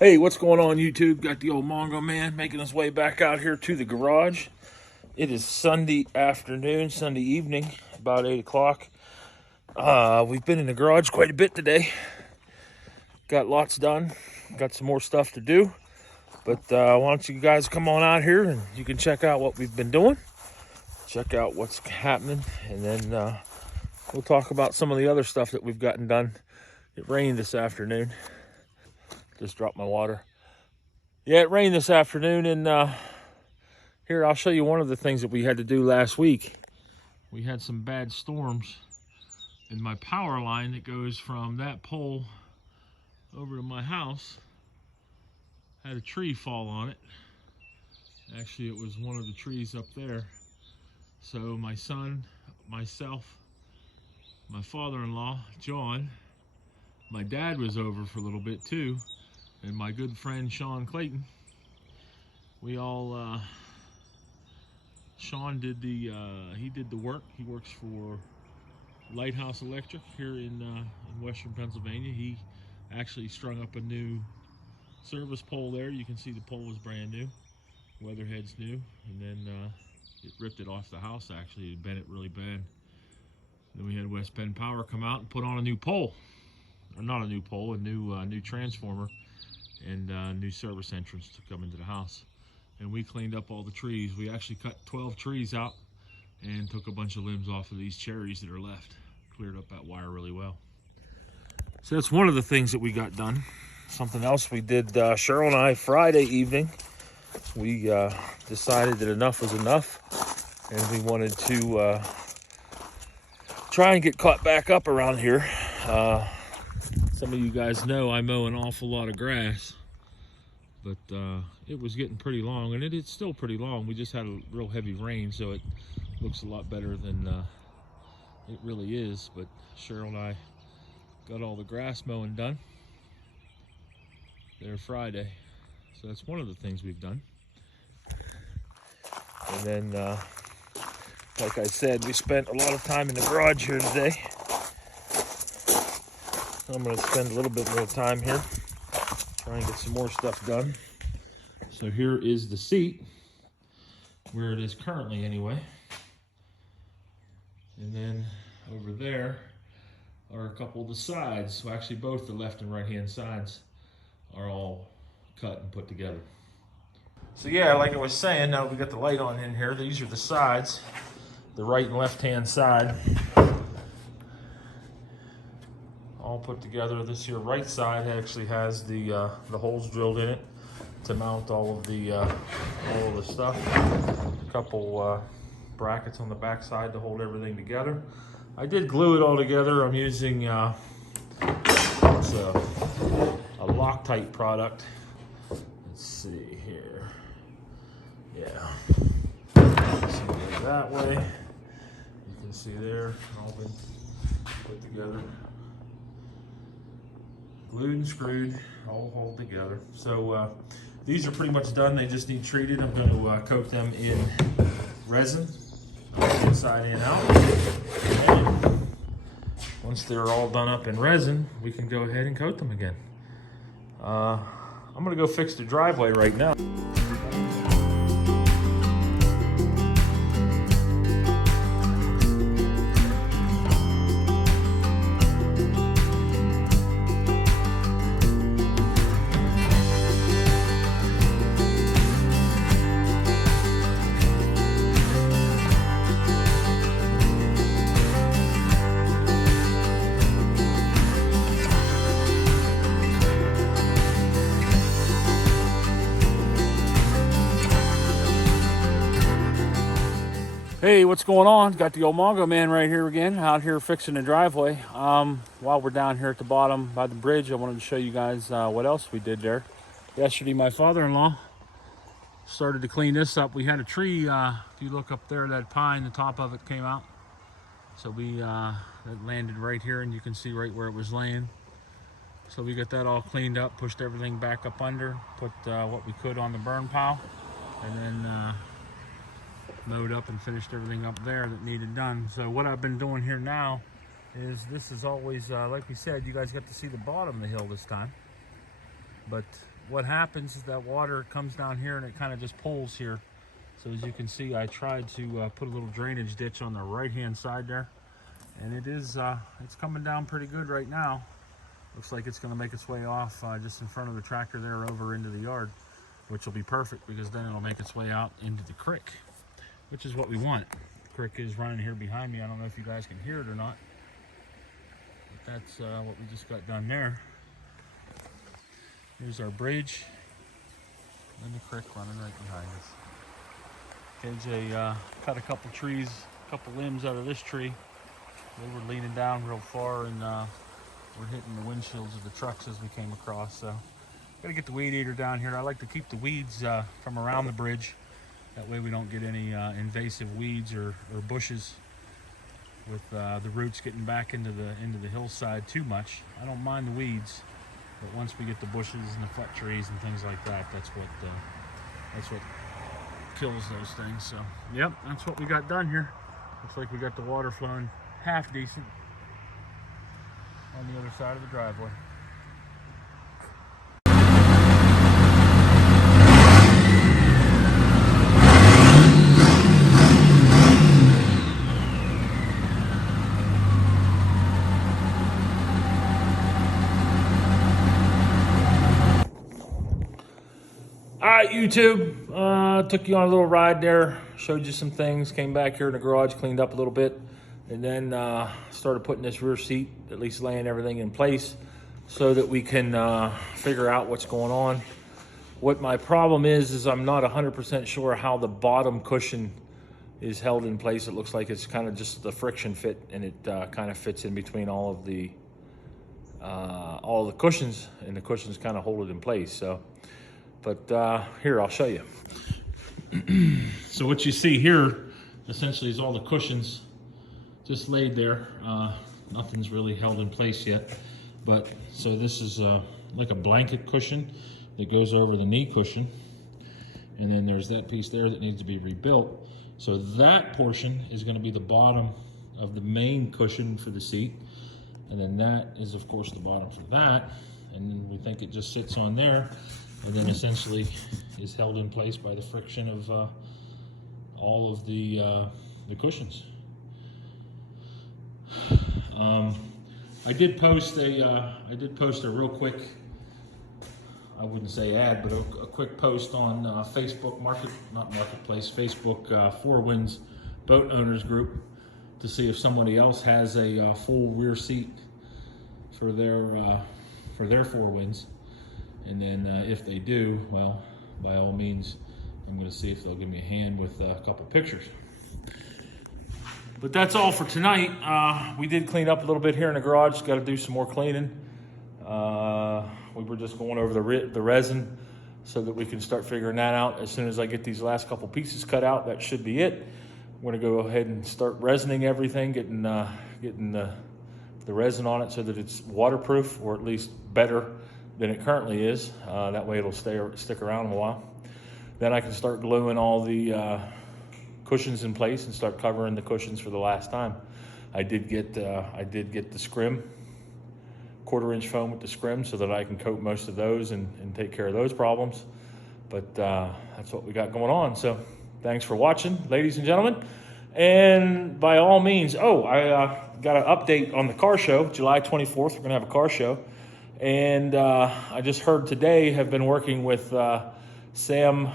Hey, what's going on YouTube? Got the old Mongo man making his way back out here to the garage. It is Sunday afternoon, Sunday evening, about 8 o'clock. We've been in the garage quite a bit today. Got lots done. Got some more stuff to do. But why don't you guys come on out here and you can check out what we've been doing. Check out what's happening. And then we'll talk about some of the other stuff that we've gotten done. It rained this afternoon. Just dropped my water. Yeah, it rained this afternoon, and here, I'll show you one of the things that we had to do last week. We had some bad storms, and my power line that goes from that pole over to my house had a tree fall on it. Actually, it was one of the trees up there. So my son, myself, my father-in-law, John, my dad was over for a little bit too, and my good friend Sean Clayton. We all Sean did the he did the work. He works for Lighthouse Electric here in western Pennsylvania. He actually strung up a new service pole there. You can see the pole is brand new, weatherhead's new, and then it ripped it off the house. Actually, it bent it really bad. Then we had West Penn Power come out and put on a new pole, or not a new pole, a new transformer, and new service entrance to come into the house. And we cleaned up all the trees. We actually cut 12 trees out and took a bunch of limbs off of these cherries that are left. Cleared up that wire really well. So that's one of the things that we got done. Something else we did, Cheryl and I, Friday evening, we decided that enough was enough, and we wanted to try and get caught back up around here. Some of you guys know I mow an awful lot of grass, but it was getting pretty long, and it's still pretty long. We just had a real heavy rain, so it looks a lot better than it really is. But Cheryl and I got all the grass mowing done there Friday, so that's one of the things we've done. And then, like I said, we spent a lot of time in the garage here today. I'm going to spend a little bit more time here, try and get some more stuff done. So here is the seat, where it is currently anyway. And then over there are a couple of the sides. So actually both the left and right hand sides are all cut and put together. So yeah, like I was saying, now we got the light on in here. These are the sides, the right and left hand side. All put together. This here right side actually has the holes drilled in it to mount all of the stuff. A couple brackets on the back side to hold everything together. I did glue it all together. I'm using it's a Loctite product. Let's see here. Yeah. So that way, you can see there, all been put together. Glued and screwed, all hold together. So these are pretty much done. They just need treated. I'm going to coat them in resin, inside and out. And once they're all done up in resin, we can go ahead and coat them again. I'm going to go fix the driveway right now. Hey, what's going on? Got the old Mongo man right here again, out here fixing the driveway. While we're down here at the bottom by the bridge, I wanted to show you guys what else we did there. Yesterday, my father-in-law started to clean this up. We had a tree, if you look up there, that pine, the top of it came out. So we it landed right here, and you can see right where it was laying. So we got that all cleaned up, pushed everything back up under, put what we could on the burn pile, and then mowed up and finished everything up there that needed done. So what I've been doing here now is, this is always, like we said, you guys got to see the bottom of the hill this time. But what happens is that water comes down here and it kind of just pulls here. So as you can see, I tried to put a little drainage ditch on the right-hand side there, and it is it's coming down pretty good right now. Looks like it's going to make its way off just in front of the tractor there over into the yard, which will be perfect because then it'll make its way out into the creek, which is what we want. The creek is running here behind me. I don't know if you guys can hear it or not, but that's what we just got done there. Here's our bridge and the creek running right behind us. KJ cut a couple trees, a couple limbs out of this tree. They were leaning down real far and we're hitting the windshields of the trucks as we came across. So gotta get the weed eater down here. I like to keep the weeds from around the bridge. That way we don't get any invasive weeds or bushes with the roots getting back into the hillside too much. I don't mind the weeds, but once we get the bushes and the flat trees and things like that, that's what kills those things. So yep, that's what we got done here. Looks like we got the water flowing half decent on the other side of the driveway. All right, YouTube, took you on a little ride there, showed you some things, came back here in the garage, cleaned up a little bit, and then started putting this rear seat, at least laying everything in place so that we can figure out what's going on. What my problem is I'm not 100% sure how the bottom cushion is held in place. It looks like it's kind of just the friction fit, and it kind of fits in between all of the cushions, and the cushions kind of hold it in place. So. But here, I'll show you. So what you see here, essentially, is all the cushions just laid there. Nothing's really held in place yet. But so this is like a blanket cushion that goes over the knee cushion. And then there's that piece there that needs to be rebuilt. So that portion is going to be the bottom of the main cushion for the seat. And then that is, of course, the bottom for that. And then we think it just sits on there. And then essentially is held in place by the friction of all of the cushions. I did post a real quick, I wouldn't say ad, but a quick post on Facebook Facebook Four Winds Boat Owners Group to see if somebody else has a full rear seat for their Four Winds. And then if they do, well, by all means, I'm going to see if they'll give me a hand with a couple pictures. But that's all for tonight. We did clean up a little bit here in the garage. Got to do some more cleaning. We were just going over the resin so that we can start figuring that out. As soon as I get these last couple pieces cut out, that should be it. We're going to go ahead and start resining everything, getting the resin on it so that it's waterproof, or at least better than it currently is. That way it'll stick around a while. Then I can start gluing all the cushions in place and start covering the cushions for the last time. I did get the scrim, 1/4-inch foam with the scrim, so that I can coat most of those and take care of those problems. But that's what we got going on. So thanks for watching, ladies and gentlemen. And by all means, I got an update on the car show. July 24th, we're gonna have a car show. And I just heard today, have been working with Sam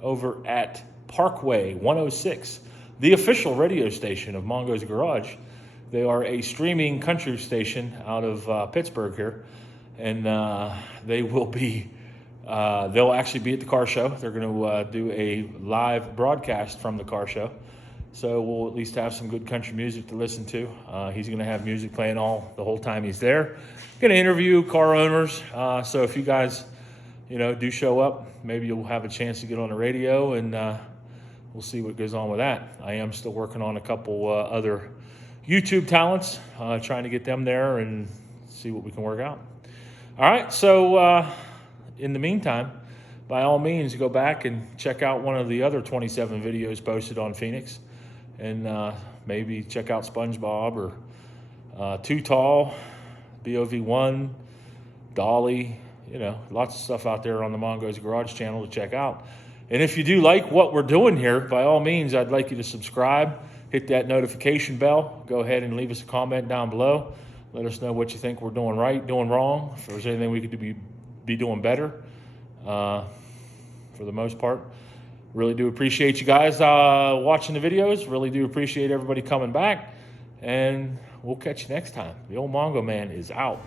over at Parkway 106, the official radio station of Mongo's Garage. They are a streaming country station out of Pittsburgh here. And they will be, they'll actually be at the car show. They're going to do a live broadcast from the car show. So we'll at least have some good country music to listen to. He's going to have music playing the whole time he's there. Going to interview car owners. So if you guys, do show up, maybe you'll have a chance to get on the radio, and we'll see what goes on with that. I am still working on a couple other YouTube talents, trying to get them there and see what we can work out. All right. So in the meantime, by all means, go back and check out one of the other 27 videos posted on Phoenix. And maybe check out SpongeBob or Too Tall, BOV1, Dolly, you know, lots of stuff out there on the Mongo's Garage channel to check out. And if you do like what we're doing here, by all means, I'd like you to subscribe, hit that notification bell, go ahead and leave us a comment down below. Let us know what you think we're doing right, doing wrong, if there's anything we could be doing better. For the most part, really do appreciate you guys watching the videos. Really do appreciate everybody coming back. And we'll catch you next time. The old Mongo Man is out.